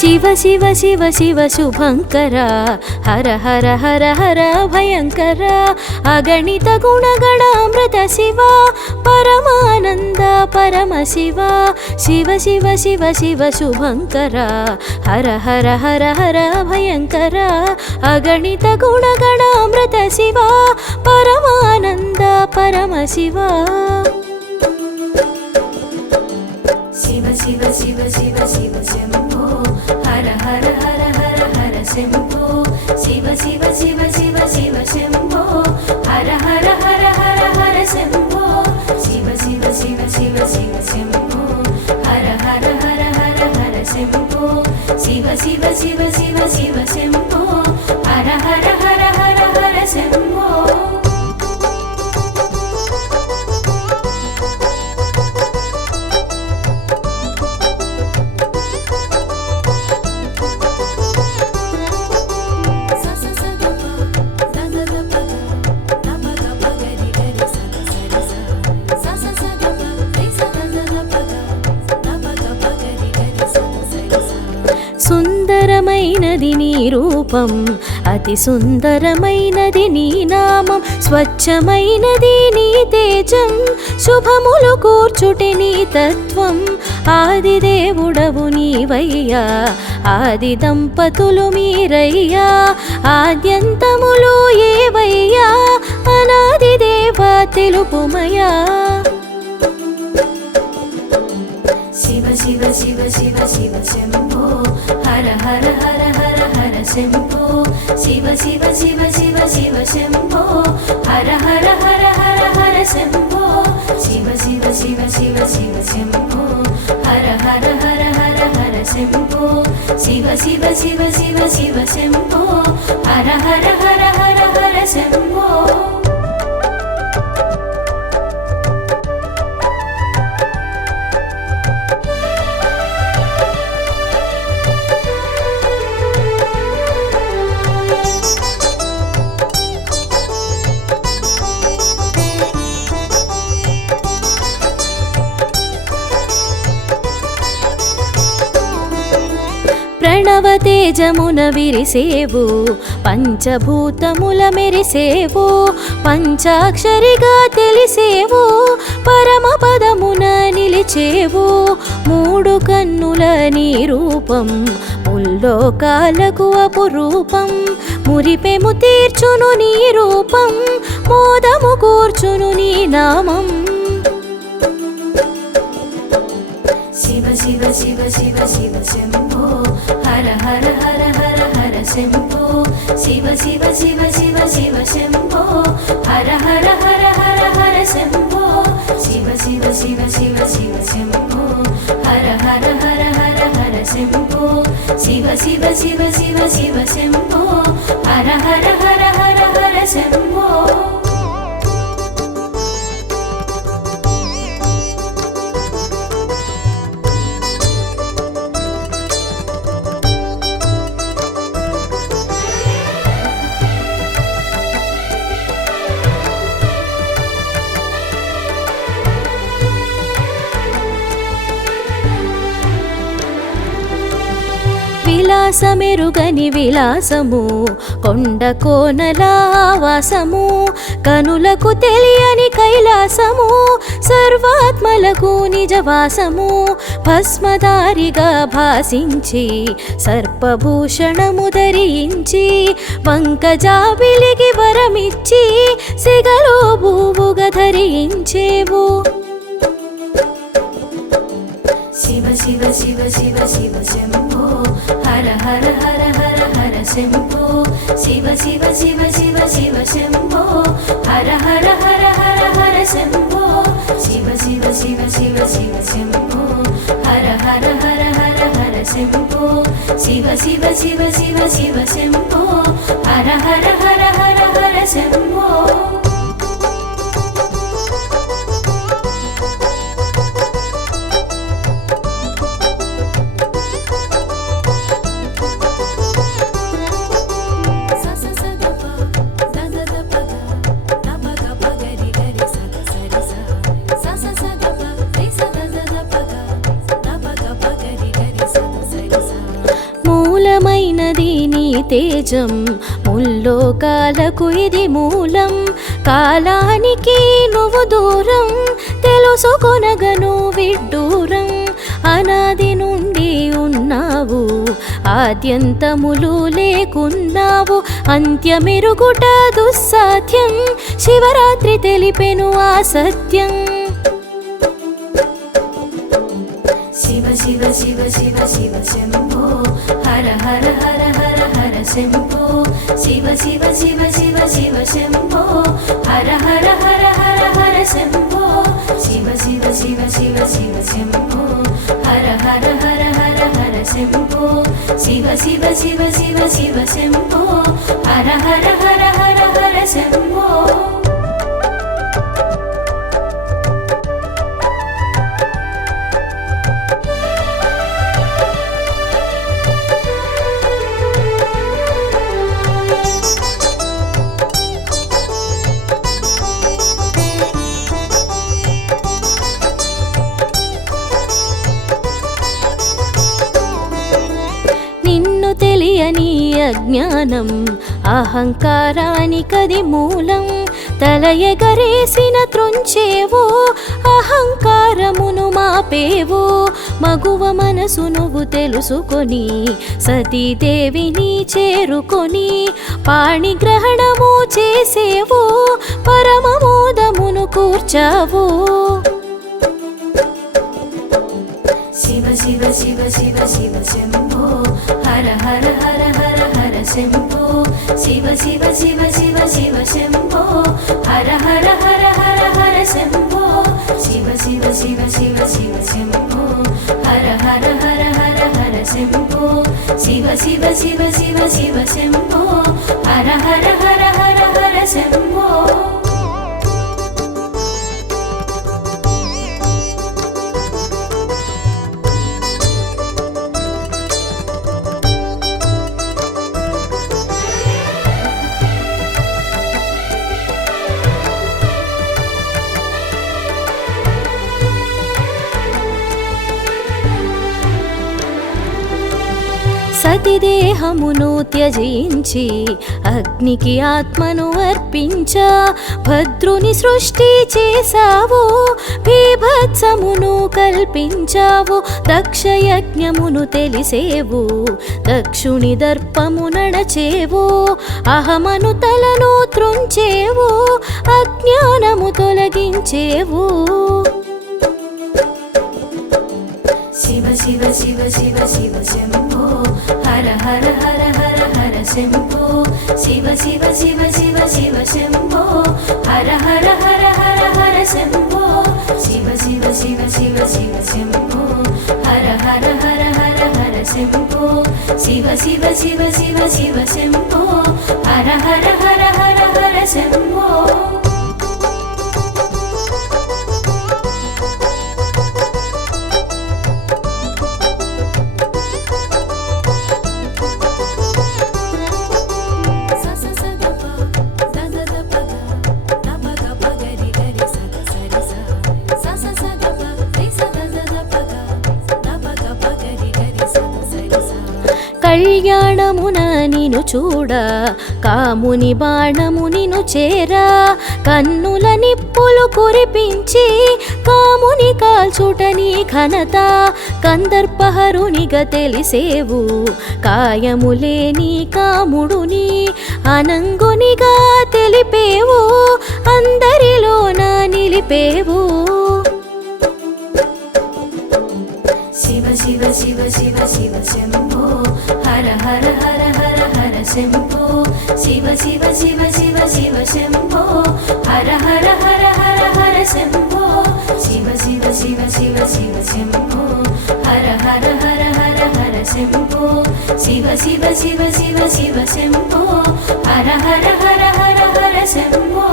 శివ శివ శివ శివ శుభంకర హర హర హర హర భయంకర అగణిత గుణగణామృత శివ పరమానంద పరమ శివ శివ శివ శివ శివ శుభంకర హర హర హర హర భయంకర అగణిత గుణగణామృత శివ పరమానంద పరమ శివ శివ శివ శివ శివ శివ శంభో హర హర హర హర హర శంభో శివ శివ శివ శివ శివ శంభో హర హర హర హర హర శంభో శివ శివ శివ శివ శివ శంభో హర హర హర హర హర శంభో శివ శివ శివ శివ శివ శంభో హర హర హర హర హర శంభో సుందరమైనది నీ రూపం అతి సుందరమైనది నీ నామం స్వచ్ఛమైనది నీ తేజం శుభములు కూర్చుటే నీ తత్వం ఆది దేవుడవు నీవయ్యా ఆది దంపతులు మీరయ్యా ఆద్యంతములు ఏవయ్యా అనాది దేవా తెలుపుమయా శివ శివ శివ శివ శివ శంభో హర హర హర హర హర శంభో శివ శివ శివ శివ శివ శంభో హర హర హర హర హర శంభో శివ శివ శివ శివ శివ శంభో హర హర హర హర హర శంభో శివ శివ శివ శివ శివ శంభో హర హర హర హర హర శంభో ప్రణవతేజమున విరిసేవు పంచభూతముల మెరిసేవు పంచాక్షరిగా తెలిసేవు పరమ పదమున నిలిచేవు మూడు కన్నుల నీ రూపం ముల్లోకాలకు అపురూపం మురిపెము తీర్చును నీ రూపం మోదము కూర్చును నీ నామం శివ శివ శివ శివ శివ శంభో హర హర హర హర హర శంభో శివ శివ శివ శివ శివ శంభో హర హర హర హర హర శంభో శివ శివ శివ శివ శివ శంభో హర హర హర హర హర శంభో శివ శివ శివ శివ శివ శంభో హర హర హర హర హర శంభో విలాసమెరుగని విలాసము కొండ కోనల వాసము కనులకు తెలియని కైలాసము సర్వాత్మలకు నిజవాసము భస్మధారిగా భాసించి సర్పభూషణము ధరించి వంకజాబిలికి వరమిచ్చి సిగలో భూవుగా ధరించేవు శివ శివ శివ శివ శివ శంభో హర హర హర హర హర శంభో శివ శివ శివ శివ శివ శంభో హర హర హర హర హర శంభో శివ శివ శివ శివ శివ శంభో హర హర హర హర హర శంభో శివ శివ శివ శివ శివ శంభో హర హర హర హర హర శంభో తేజం ముల్లోకాలకు ఇది మూలం కాలానికి నువ్వు దూరం తెలుసుకొనగను విడ్డూరం అనాది నుండి ఉన్నావు ఆద్యంతములు లేకున్నావు అంత్యమెరుగుట దుస్సాధ్యం శివరాత్రి తెలిపెను ఆ సత్యం శివ శివ శివ శివ శివ శంభో హర హర హర హర హర శంభో శివ శివ శివ శివ శివ శంభో హర హర హర హర హర శంభో శివ శివ శివ శివ శివ శంభో హర హర హర హర హర శంభో శివ శివ శివ శివ శివ శంభో హర హర హర హర హర శంభో తెలియని అజ్ఞానం అహంకారానికది మూలం తల ఎగరేసిన త్రుంచేవో అహంకారమును మాపేవో మగువ మనసు నువ్వు తెలుసుకొని సతీదేవిని చేరుకొని పాణిగ్రహణము చేసేవో పరమమోదమును కూర్చావో శివ శివ శివ శివ శివ శంభో హర హర హర హర హర శంభో శివ శివ శివ శివ శివ శంభో హర హర హర హర హర శంభో శివ శివ శివ శివ శివ శంభో హర హర హర హర హర శంభో శివ శివ శివ శివ శివ శంభో హర హర హర హర హర శంభో సతిదేహమును త్యజించి అగ్నికి ఆత్మను అర్పించా భద్రుని సృష్టి చేశావు బీభత్సమును కల్పించావు దక్షయజ్ఞమును తెలిసేవు దక్షుని దర్పము నడచేవు అహమను తలను త్రుంచేవు అజ్ఞానము తొలగించేవు శివ శివ శివ శివ శివ శంభో హర హర హర హర హర శంభో శివ శివ శివ శివ శివ శంభో హర హర హర హర హర శంభో శివ శివ శివ శివ శివ శంభో హర హర హర హర హర శంభో శివ శివ శివ శివ శివ శంభో హర హర హర హర హర శంభో కళ్యాణమున నిను చూడ కాముని బాణము నిను చేరా కన్నుల నిప్పులు కురిపించి కాముని కాల్చుట నీ ఘనత కందర్పహరునిగా తెలిసేవు కాయములేని కాముడుని అనంగునిగా తెలిపేవు అందరిలోన నిలిపేవు శివ శివ శివ శివ శివ శంభో హర హర హర హర హర శంభో శివ శివ శివ శివ శివ శంభో హర హర హర హర హర శంభో శివ శివ శివ శివ శివ శంభో హర హర హర హర హర శంభో శివ శివ శివ శివ శివ శంభో హర హర హర హర హర శంభో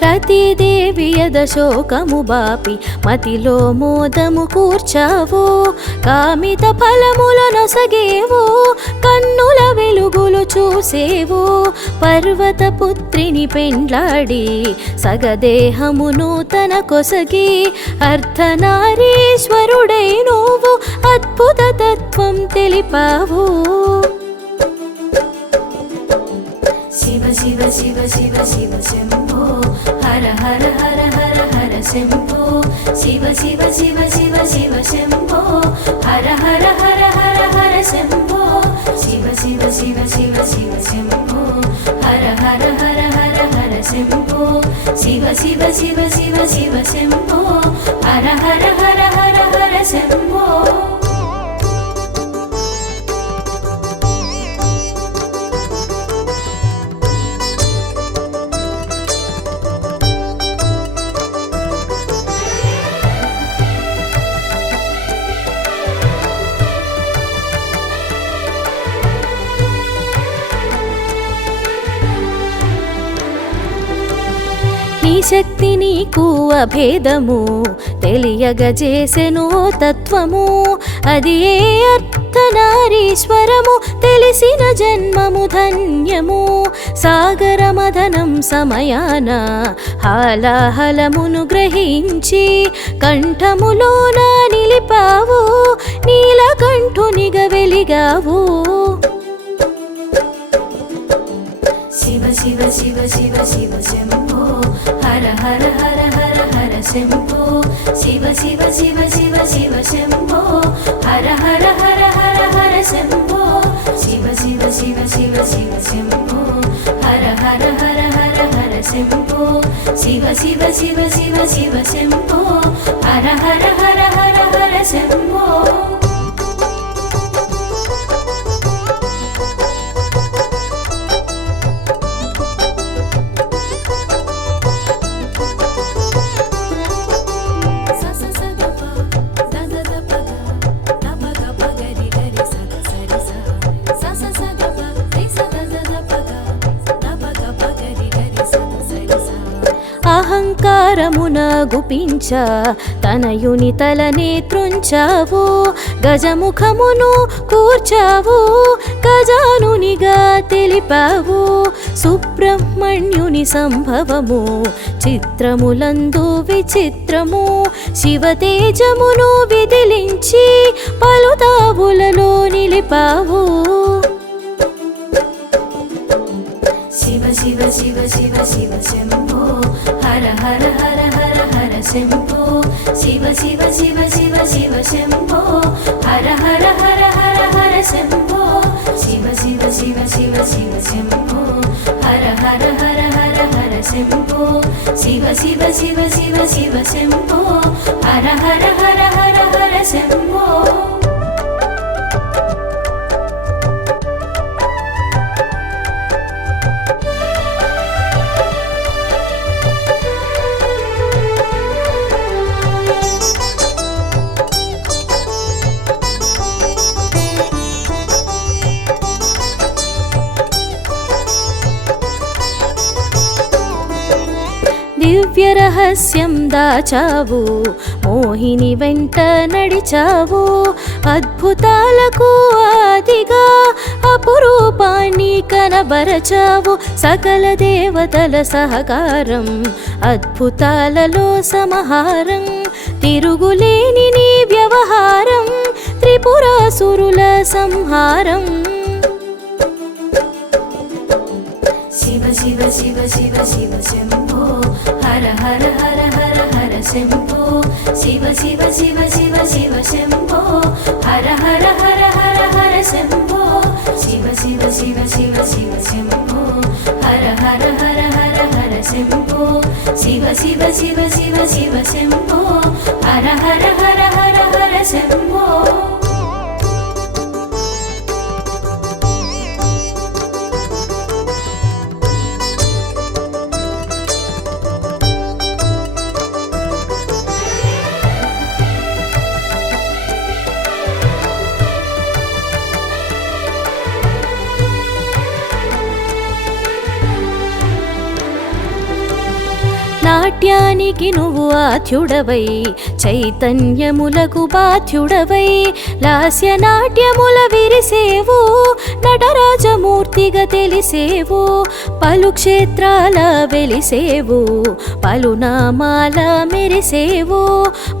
సతీదేవి వియదశోకము బాపి మతిలో మోదము కూర్చావు కామిత ఫలముల నొసగేవు కన్నుల వెలుగులు చూసేవు పర్వత పుత్రిని పెండ్లాడి సగదేహమును తన కొసగి అర్ధనారీశ్వరుడై నువ్వు అద్భుత తత్వం తెలిపావు శివ శివ శివ శివ శివ శంభో హర హర హర హర హర శంభో శివ శివ శివ శివ శివ శంభో హర హర హర హర హర శంభో శివ శివ శివ శివ శివ శంభో హర హర హర హర హర శంభో శివ శివ శివ శివ శివ శంభో హర హర హర హర హర శంభో నీ శక్తి నీకు అభేదము తెలియగజేసెను తత్వము అది ఏ అర్ధనారీశ్వరము తెలిసిన జన్మము ధన్యము సాగరమదనం సమయాన హాలాహలమును గ్రహించి కంఠములోన నిలిపావు నీలకంఠునిగా వెలిగావు శివ శివ శివ శివ శివ శంభో హర హర హర హర హర శంభో శివ శివ శివ శివ శివ శంభో హర హర హర హర హర శంభో శివ శివ శివ శివ శివ శంభో హర హర హర హర హర శంభో శివ శివ శివ శివ శివ శంభో హర హర హర హర హర శంభో అహంకారమున గుపించ తనయుని తలనే త్రుంచావు గజముఖమును కూర్చావు గజానునిగా తెలిపావు సుబ్రహ్మణ్యుని సంభవము చిత్రములందు విచిత్రము శివతేజమును విదిలించి పలుతావులలో నిలిపావు శివ శివ శివ శివ శివ శంభో హర హర హర హర హర శంభో శివ శివ శివ శివ శివ శంభో హర హర హర హర హర శంభో శివ శివ శివ శివ శివ శంభో హర హర హర హర హర శంభో శివ శివ శివ శివ శివ శంభో హర హర హర హర హర శంభో దివ్య రహస్యం దాచావు మోహిని వెంట నడిచావు అద్భుతాలకు ఆదిగా అపురూపాన్ని కనబరచావు సకల దేవతల సహకారం అద్భుతాలలో సమహారం తిరుగులేని నీ వ్యవహారం త్రిపురాసురుల సంహారం శివ శివ శివ శివ శివ శంభో హర హర హర హర హర శంభో శివ శివ శివ శివ శివ శంభో హర హర హర హర హర శంభో శివ శివ శివ శివ శివ శంభో హర హర హర హర హర శంభో శివ శివ శివ శివ శివ శంభో హర హర హర హర హర శంభో నాట్యానికి నువ్వు ఆద్యుడవై చైతన్యములకు బాధ్యుడవై లాస్య నాట్యముల విరిసేవు నటరాజమూర్తిగా తెలిసేవు పలు క్షేత్రాల వెలిసేవు పలు నామాల మెరిసేవు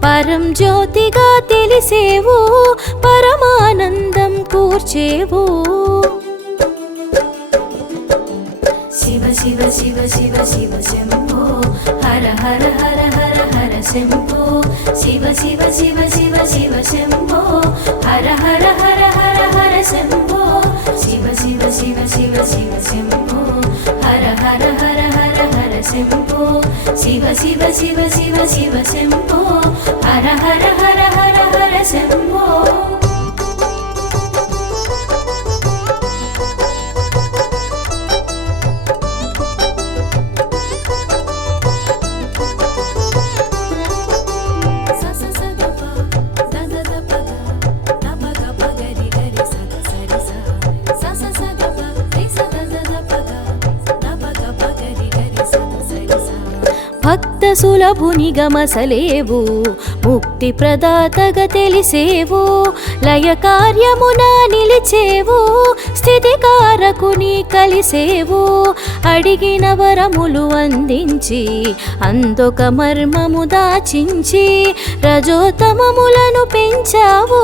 పరం జ్యోతిగా తెలిసేవు పరమానందం కూర్చేవు శివ శివ శివ శివ శివ శంభో హర హర హర హర హర శంభో శివ శివ శివ శివ శివ శంభో హర హర హర హర హర శంభో శివ శివ శివ శివ శివ శంభో హర హర హర హర హర శంభో శివ శివ శివ శివ శివ శంభో హర హర హర హర హర శంభో భక్త సులభునిగా మసలేవు ముక్తి ప్రదాతగా తెలిసేవు లయ కార్యమున నిలిచేవు స్థితి కారకుని కలిసేవు అడిగిన వరములు అందించి అందొక మర్మము దాచించి రజోతమములను పెంచావు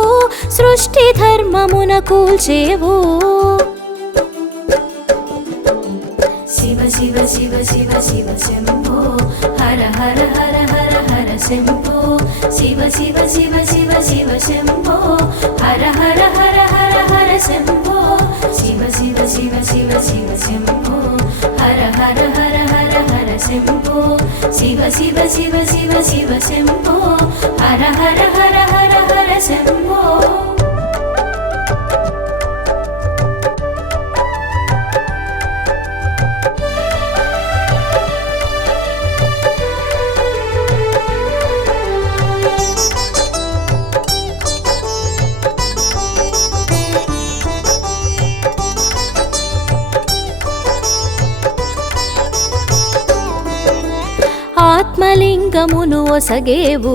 సృష్టి ధర్మమున కూల్చేవు శివ శివ శివ శివ శివ శంభో హర హర హర హర హర శంభో శివ శివ శివ శివ శివ శంభో హర హర హర హర హర శంభో శివ శివ శివ శివ శివ శంభో హర హర హర హర హర శంభో శివ శివ శివ శివ శివ శంభో హర హర హర హర హర శంభో ఆత్మలింగమును ఒసగేవు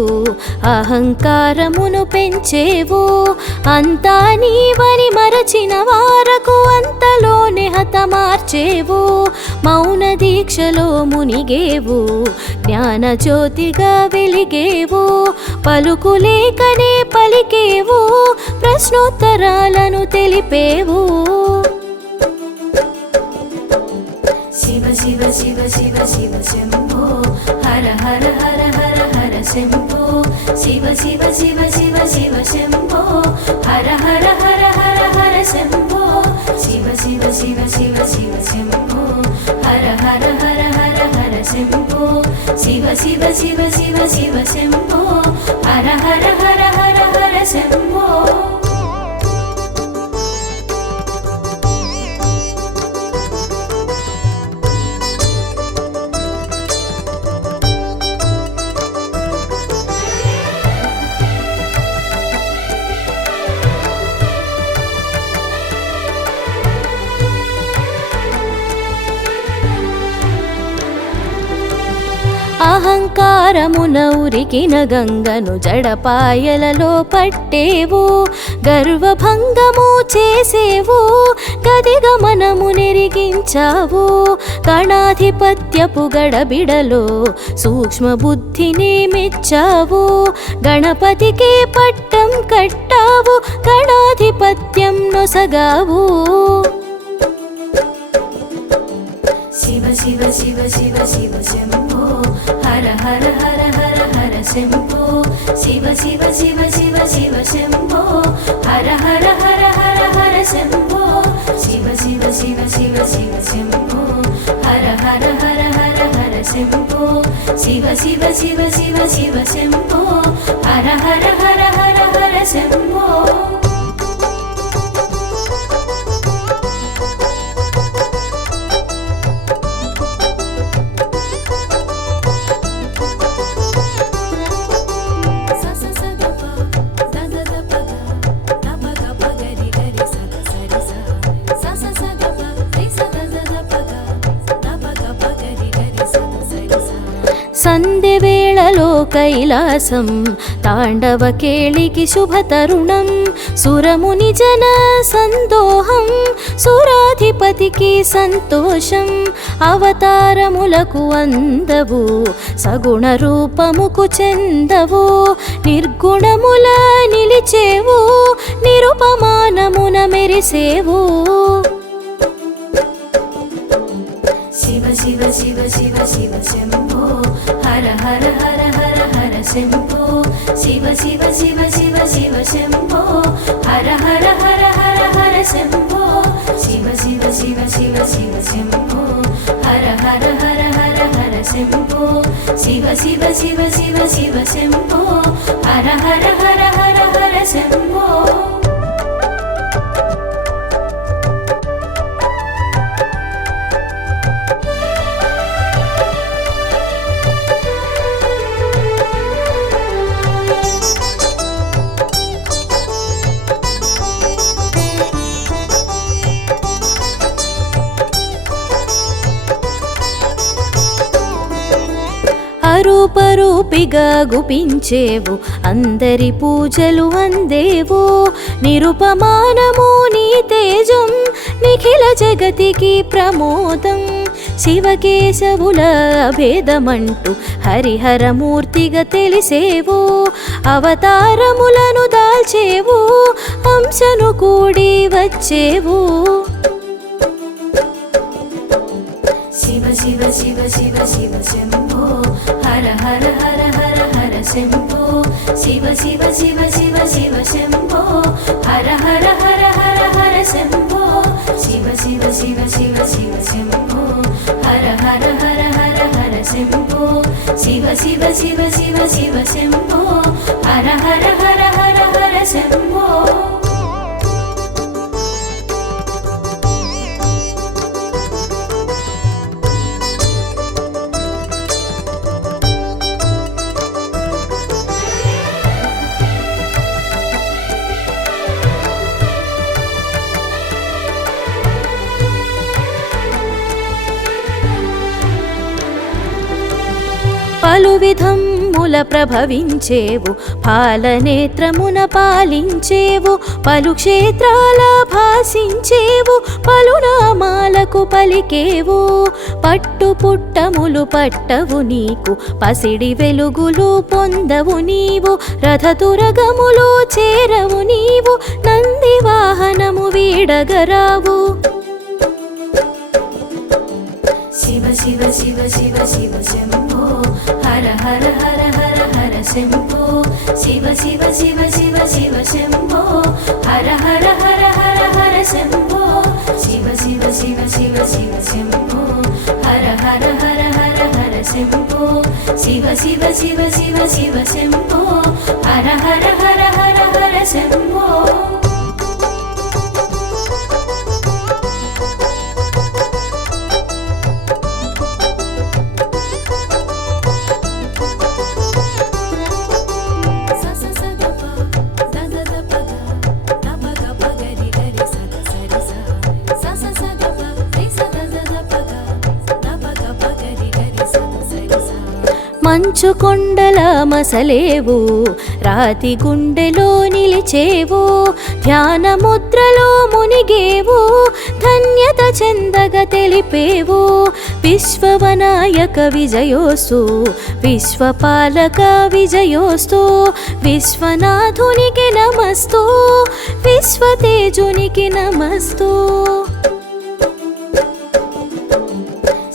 అహంకారమును పెంచేవు అంతా నీవని మరచిన వారకు అంతలోనే హతమార్చేవు మౌన దీక్షలో మునిగేవు జ్ఞాన జ్యోతిగా వెలిగేవు పలుకులేకనే పలికేవు ప్రశ్నోత్తరాలను తెలిపేవు శివ శివ శివ శివ శివ శంభో హర హర హర హర హర శంభో శివ శివ శివ శివ శివ శంభో హర హర హర హర హర శంభో శివ శివ శివ శివ శివ శంభో హర హర హర హర హర శంభో శివ శివ శివ శివ శివ శంభో హర హర హర హర హర శంభో అహంకారమున ఉరికిన గంగను జడపాయలలో పట్టేవు గర్వభంగము చేసేవు గదిగమనము నెరిగించావు గణాధిపత్యపు గడబిడలో సూక్ష్మ బుద్ధిని మెచ్చావు గణపతికి పట్టం కట్టావు గణాధిపత్యం నొసగావు శివ శివ శివ శివ శివ శంభో హర హర హర హర హర శంభో శివ శివ శివ శివ శివ శంభో హర హర హర హర హర శంభో శివ శివ శివ శివ శివ శంభో హర హర హర హర హర శంభో శివ శివ శివ శివ శివ శంభో హర హర హర హర హర శంభో కైలాసం తాండవ కేళికి శుభతరుణం సురముని జన సందోహం సురాధిపతికి సంతోషం అవతారములకు అందవు సగుణ రూపముకు చెందవు నిర్గుణముల నిలిచేవు నిరుపమానమున మెరిసేవు శివ శివ శివ శివ శివ శంభో హర హర హర హర హర శంభో శివ శివ శివ శివ శివ శంభో హర హర హర హర హర శంభో శివ శివ శివ శివ శివ శంభో హర హర హర హర హర శంభో శివ శివ శివ శివ శివ శంభో హర హర హర హర హర శంభో అరూపరూపిగా గుపించేవు అందరి పూజలు అందేవు నిరుపమానము నీ తేజం నిఖిల జగతికి ప్రమోదం శివకేశవుల భేదమంటూ హరిహరమూర్తిగా తెలిసేవు అవతారములను దాల్చేవు అంశను కూడి వచ్చేవు శివ శివ శివ శివ శివ శంభో హర హర హర హర హర శంభో శివ శివ శివ శివ శివ శంభో హర హర హర హర హర శంభో శివ శివ శివ శివ శివ శంభో హర హర హర హర హర శంభో శివ శివ శివ శివ శివ శంభో హర హర హర హర హర శంభో పలు విధముల ప్రభవించేవు పాలనేత్రమున పాలించేవు పలు క్షేత్రాల భాసించేవు పలు నామాలకు పలికేవు పట్టు పుట్టములు పట్టవు నీకు పసిడి వెలుగులు పొందవు నీవు రథతురగములు చేరవు నీవు నంది వాహనము వీడగరావు శివ శివ శివ శివ శివ శంభో హర హర హర హర హర శంభో శివ శివ శివ శివ శివ శంభో హర హర హర హర హర శంభో శివ శివ శివ శివ శివ శంభో హర హర హర హర హర శంభో శివ శివ శివ శివ శివ శంభో హర హర హర హర హర శంభో మంచు కొండల మసలేవు రాతి గుండెలో నిలిచేవు ధ్యాన ముద్రలో మునిగేవు ధన్యత చెందగ తెలిపేవు విశ్వవనాయక విజయోస్తు విశ్వపాలక విజయోస్తు విశ్వనాథునికి నమస్తు విశ్వతేజునికి నమస్తు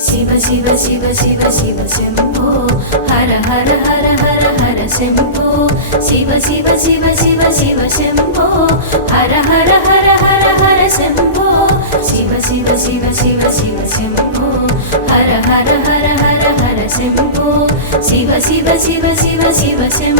శివ శివ శివ శివ శివ శంభో హర హర హర హర హర శంభో శివ శివ శివ శివ శివ శంభో హర హర హర హర హర శంభో శివ శివ శివ శివ శివ శంభో హర హర హర హర హర శంభో శివ శివ శివ శివ శివ శంభో